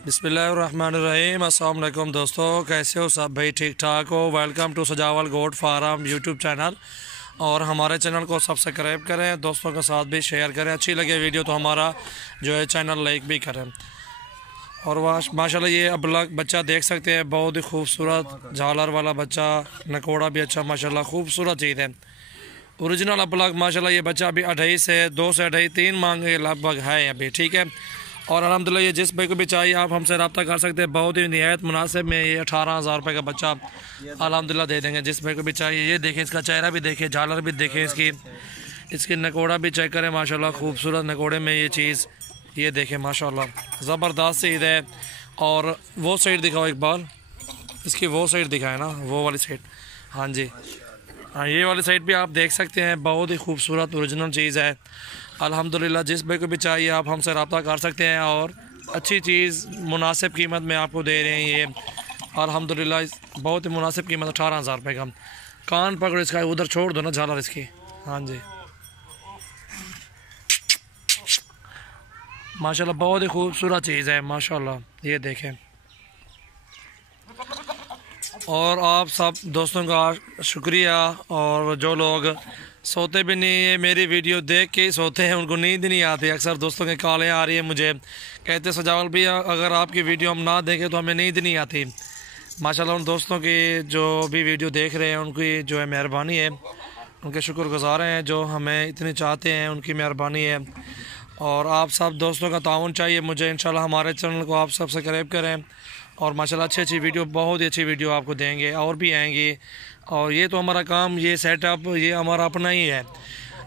बिस्मिल्लाहिर्रहमानिर्रहीम। अस्सलाम वालेकुम दोस्तों, कैसे हो सब भाई? ठीक ठाक हो? वेलकम टू सजावल गोट फार्म यूट्यूब चैनल। और हमारे चैनल को सब्सक्राइब करें, दोस्तों के साथ भी शेयर करें। अच्छी लगे वीडियो तो हमारा जो है चैनल लाइक भी करें। और माशाल्लाह ये अबलग बच्चा देख सकते हैं, बहुत ही खूबसूरत झालर वाला बच्चा, नकोड़ा भी अच्छा माशाल्लाह खूबसूरत चीज़ है। ओरिजिनल अबलग माशाल्लाह ये बच्चा अभी 2.5 से 3 मांगे लगभग है अभी, ठीक है। और अलहमदिल्ला ये जिस भाई को भी चाहिए आप हमसे रब्ता कर सकते हैं, बहुत ही निहायत मुनासिब में ये 18,000 रुपये का बच्चा अलहमदिल्ला दे देंगे जिस भाई को भी चाहिए। ये देखें, इसका चेहरा भी देखें, झालर भी देखें, इसकी नकोड़ा भी चेक करें माशाल्लाह खूबसूरत नकोड़े में ये चीज़, ये देखें माशाल्लाह ज़बरदस्त चीज़ है। और वो साइड दिखाओ एक बार, इसकी वो साइड दिखाए ना, वो वाली साइड, हाँ जी, हाँ ये वाली साइड भी आप देख सकते हैं, बहुत ही खूबसूरत ओरिजिनल चीज़ है अल्हम्दुलिल्लाह। जिस भाई को भी चाहिए आप हमसे रब्ता कर सकते हैं और अच्छी चीज़ मुनासिब कीमत में आपको दे रहे हैं ये अल्हम्दुलिल्लाह। बहुत ही मुनासिब कीमत, 18,000 रुपये का। कान पकड़ो इसका, उधर छोड़ दो ना झालर इसकी, हाँ जी माशाल्लाह बहुत ही खूबसूरत चीज़ है माशाल्लाह, ये देखें। और आप सब दोस्तों का शुक्रिया। और जो लोग सोते भी नहीं है, मेरी वीडियो देख के ही सोते हैं, उनको नींद नहीं आती। अक्सर दोस्तों के कॉलें आ रही है मुझे, कहते सजावल भी अगर आपकी वीडियो हम ना देखें तो हमें नींद नहीं आती। माशाल्लाह उन दोस्तों की जो भी वीडियो देख रहे हैं उनकी जो है मेहरबानी है, उनके शुक्रगुज़ार हैं जो हमें इतनी चाहते हैं, उनकी मेहरबानी है। और आप सब दोस्तों का ताउन चाहिए मुझे, इंशाल्लाह हमारे चैनल को आप सब्सक्राइब करें। और माशाल्लाह अच्छी वीडियो, बहुत ही अच्छी वीडियो आपको देंगे और भी आएंगी। और ये तो हमारा काम, ये सेटअप ये हमारा अपना ही है,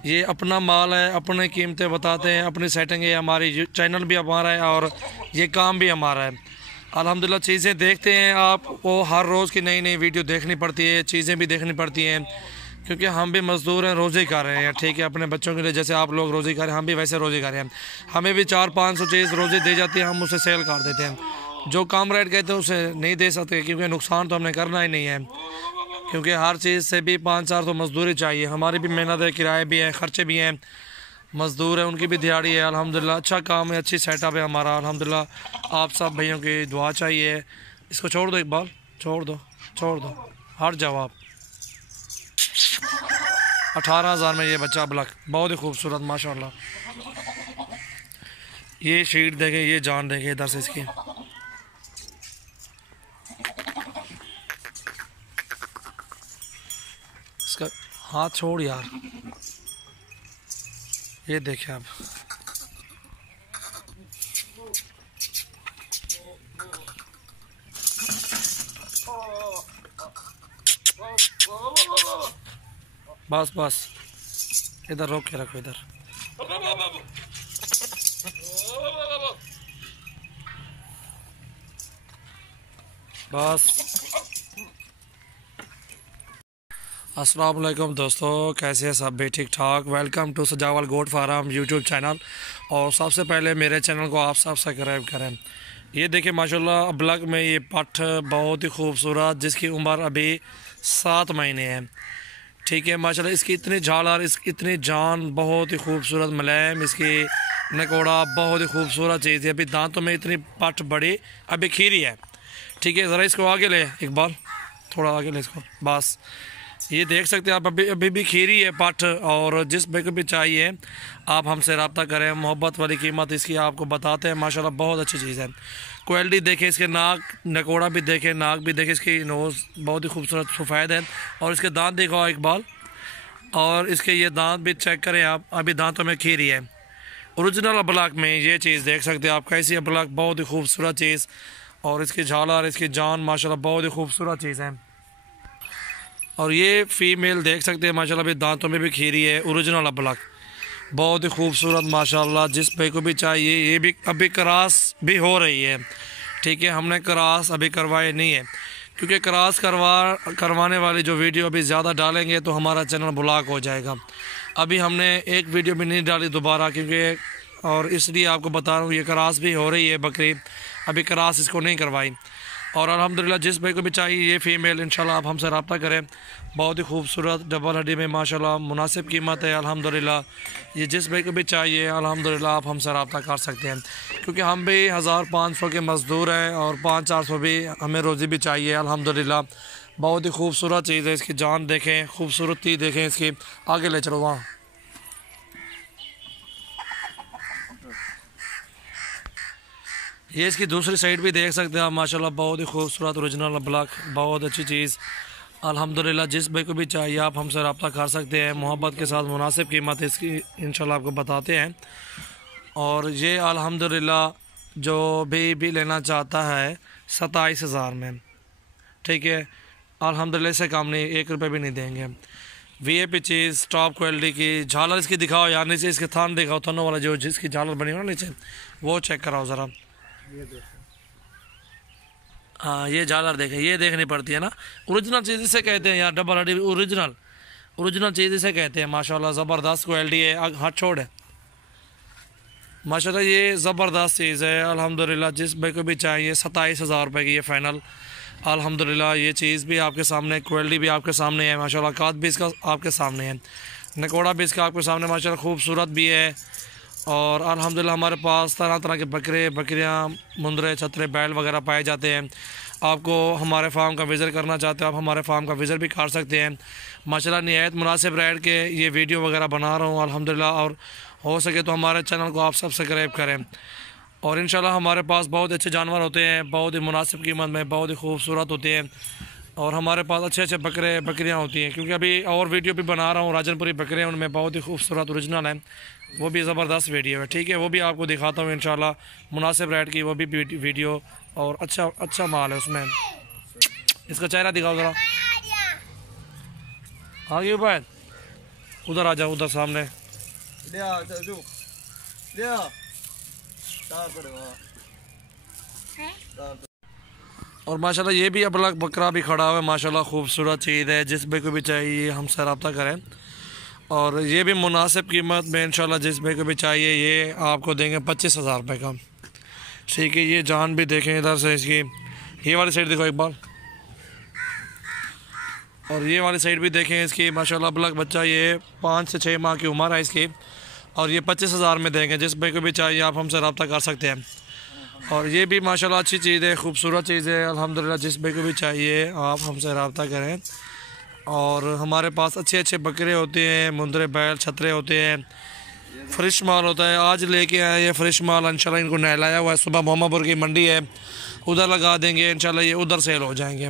ये अपना माल है, अपनी कीमतें बताते हैं, अपनी सेटिंग है हमारी, चैनल भी हमारा है और ये काम भी हमारा है अल्हम्दुलिल्लाह। चीज़ें देखते हैं आप, वो हर रोज़ की नई नई वीडियो देखनी पड़ती है, चीज़ें भी देखनी पड़ती हैं, क्योंकि हम भी मज़दूर हैं, रोज़ी कर रहे हैं, ठीक है। अपने बच्चों के लिए जैसे आप लोग रोज़ी कर रहे हैं, हम भी वैसे रोज़ी कर रहे हैं। हमें भी 400-500 चीज़ रोज़ी दी जाती है, हम उसे सेल कर देते हैं। जो कम रेट कहते हैं उसे नहीं दे सकते, क्योंकि नुकसान तो हमने करना ही नहीं है, क्योंकि हर चीज़ से भी 5-4 तो मज़दूरी चाहिए, हमारी भी मेहनत है, किराए भी हैं, ख़र्चे भी हैं, मज़दूर है उनकी भी दिहाड़ी है अल्हम्दुलिल्लाह। अच्छा काम है, अच्छी सेटअप है हमारा अल्हम्दुलिल्लाह। आप सब भाइयों की दुआ चाहिए। इसको छोड़ दो, इकबाल छोड़ दो, हट जाओ आप। 18,000 में ये बच्चा ब्लैक, बहुत ही खूबसूरत माशाल्लाह। ये शीट देखें, ये जान देखें इधर से इसकी, इसका हाथ छोड़ यार, ये देखें आप, बस इधर रोक के रखो, इधर बस। अस्सलाम वालेकुम दोस्तों, कैसे हैं सब भी? ठीक ठाक। वेलकम टू सजावल गोट फार्म यूट्यूब चैनल। और सबसे पहले मेरे चैनल को आप सब्सक्राइब करें। ये देखिए माशाल्लाह अबलग में ये पठ बहुत ही खूबसूरत, जिसकी उम्र अभी 7 महीने है, ठीक है माशाल्लाह। इसकी इतनी झालर, इसकी इतनी जान, बहुत ही खूबसूरत मुलायम, इसकी नकोड़ा बहुत ही खूबसूरत चीज़ है। अभी दांतों में इतनी पठ बड़ी, अभी खीरी है, ठीक है। ज़रा इसको आगे ले इकबाल, थोड़ा आगे ले इसको, बस। ये देख सकते हैं आप, अभी भी खीरी है पठ। और जिस भाई को भी चाहिए आप हमसे रब्ता करें, मोहब्बत वाली कीमत इसकी आपको बताते हैं माशाल्लाह, बहुत अच्छी चीज़ है। क्वालिटी देखें, इसके नाक नकोड़ा भी देखें, नाक भी देखें, इसकी नोज़ बहुत ही खूबसूरत सफ़ेद है। और इसके दांत देखो इकबाल, और इसके ये दांत भी चेक करें आप, अभी दांतों में खीरी है। ओरिजिनल अबलग में ये चीज़ देख सकते हैं आप, कैसी अबलग, बहुत ही खूबसूरत चीज़। और इसकी झालर, इसकी जान माशाल्लाह बहुत ही खूबसूरत चीज़ है। और ये फ़ीमेल देख सकते हैं माशाल्लाह, अभी दांतों में भी खीरी है, ओरिजिनल अबलग, बहुत ही खूबसूरत माशाल्लाह। जिस भाई को भी चाहिए, ये भी अभी क्रॉस भी हो रही है, ठीक है। हमने क्रॉस अभी करवाए नहीं है, क्योंकि क्रॉस करवाने वाली जो वीडियो अभी ज़्यादा डालेंगे तो हमारा चैनल ब्लॉक हो जाएगा। अभी हमने एक वीडियो भी नहीं डाली दोबारा, क्योंकि और इसलिए आपको बता रहा हूँ, ये क्रॉस भी हो रही है बकरी, अभी क्रॉस इसको नहीं करवाई। और अल्हम्दुलिल्लाह जिस भाई को भी चाहिए ये फ़ीमेल इंशाल्लाह आप हमसे रब्ता करें। बहुत ही खूबसूरत डबल हड्डी में माशाल्लाह मुनासिब कीमत है अल्हम्दुलिल्लाह। ये जिस भाई को भी चाहिए अल्हम्दुलिल्लाह आप हमसे रब्ता कर सकते हैं, क्योंकि हम भी 1500 के मज़दूर हैं और 500-400 भी हमें रोज़ी भी चाहिए अल्हम्दुलिल्लाह। बहुत ही खूबसूरत चीज़ है, इसकी जान देखें, खूबसूरती देखें इसकी। आगे ले चलो वहाँ। ये इसकी दूसरी साइड भी देख सकते हैं आप माशाल्लाह। बहुत ही खूबसूरत ओरिजिनल ब्लैक, बहुत अच्छी चीज़ अल्हम्दुलिल्लाह। जिस भाई को भी चाहिए आप हमसे रब्ता कर सकते हैं, मोहब्बत के साथ मुनासिब कीमत इसकी इंशाल्लाह आपको बताते हैं। और ये अल्हम्दुलिल्लाह जो भी लेना चाहता है 27,000 में, ठीक है अल्हम्दुलिल्लाह। से कम नहीं, 1 रुपये भी नहीं देंगे। VIP चीज़ टॉप क्वालिटी की। झालर इसकी दिखाओ यार, नीचे इसके थान दिखाओ, थनों वाला जो जिसकी झालर बनी हो ना नीचे, वो चेक कराओ ज़रा। हाँ ये झालर देखें, ये देखनी पड़ती है ना। ओरिजिनल चीज़ इसे कहते हैं यार, डबल हड्डी ओरिजिनल चीज़ इसे कहते हैं माशाल्लाह। ज़बरदस्त क्वालिटी है, हाथ छोड़ है माशाल्लाह। ये ज़बरदस्त चीज़ है अल्हम्दुलिल्लाह। जिस भाई को भी चाहिए 27,000 रुपये की ये फ़ाइनल अल्हम्दुलिल्लाह। ये चीज़ भी आपके सामने, क्वालिटी भी आपके सामने है माशाल्लाह। काद भी इसका आपके सामने है, नकोड़ा भी इसका आपके सामने माशाल्लाह। खूबसूरत भी है। और अल्हम्दुलिल्लाह हमारे पास तरह तरह के बकरियाँ, मुंदरे, छतरे, बैल वगैरह पाए जाते हैं। आपको हमारे फार्म का विज़िट करना चाहते हो आप हमारे फार्म का विज़िट भी कर सकते हैं माशाल्लाह। निहायत मुनासिब रेट के ये वीडियो वगैरह बना रहा हूँ अल्हम्दुलिल्लाह। और हो सके तो हमारे चैनल को आप सब्सक्राइब करें। और इंशाल्लाह हमारे पास बहुत अच्छे जानवर होते हैं, बहुत ही मुनासिब कीमत में, बहुत ही खूबसूरत होते हैं। और हमारे पास अच्छे बकरियाँ होती हैं, क्योंकि अभी और वीडियो भी बना रहा हूँ राजनपुरी बकरियाँ, उनमें बहुत ही खूबसूरत ओरिजिनल है, वो भी ज़बरदस्त वीडियो है, ठीक है। वो भी आपको दिखाता हूँ इंशाल्लाह मुनासिब रेट की वो भी वीडियो। और अच्छा माल है उसमें। इसका चेहरा दिखाओ ज़रा। आगे ऊपर उधर आ जाओ, उधर सामने। और माशाल्लाह ये भी अब बकरा भी खड़ा हुआ है माशाल्लाह। खूबसूरत चीज़ है, जिस भाई को भी चाहिए हमसे रब्ता करें। और ये भी मुनासिब कीमत में इंशाल्लाह। जिस भाई को भी चाहिए ये आपको देंगे 25,000 रुपये का, ठीक है। ये जान भी देखें इधर से इसकी, ये वाली साइड देखो एक बार। और ये वाली साइड भी देखें इसकी माशाल्लाह। ब्लैक बच्चा, ये 5 से 6 माह की उम्र है इसकी। और ये 25,000 में देंगे। जिस भाई को भी चाहिए आप हमसे रब्ता कर सकते हैं। और ये भी माशाल्लाह अच्छी चीज़ है, खूबसूरत चीज़ है अल्हम्दुलिल्लाह। जिस भाई को भी चाहिए आप हमसे रब्ता करें। और हमारे पास अच्छे बकरे होते हैं, मुंदरे, बैल, छतरे होते हैं, फ्रेश माल होता है। आज लेके आए ये फ्रेश माल इंशाल्लाह। इनको नहलाया हुआ है, सुबह मोहम्मदपुर की मंडी है उधर लगा देंगे इंशाल्लाह, ये उधर सेल हो जाएंगे,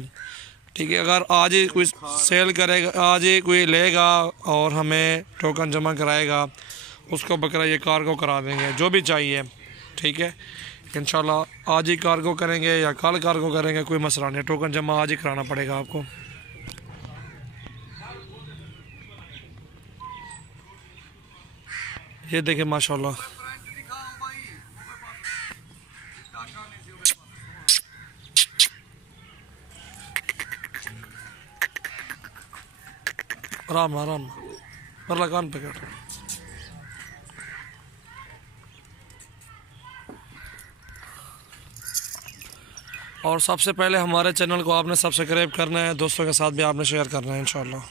ठीक है। अगर आज ही कोई सेल करेगा, आज ही कोई लेगा और हमें टोकन जमा कराएगा, उसको बकरा ये कार्गो करा देंगे, जो भी चाहिए, ठीक है। इंशाल्लाह आज ही कार्गो करेंगे या कल कार्गो करेंगे, कोई मसला नहीं, टोकन जमा आज ही कराना पड़ेगा आपको। ये देखें माशाल्लाह। आराम पर लगान पे कर। और सबसे पहले हमारे चैनल को आपने सब्सक्राइब करना है, दोस्तों के साथ भी आपने शेयर करना है इंशाल्लाह।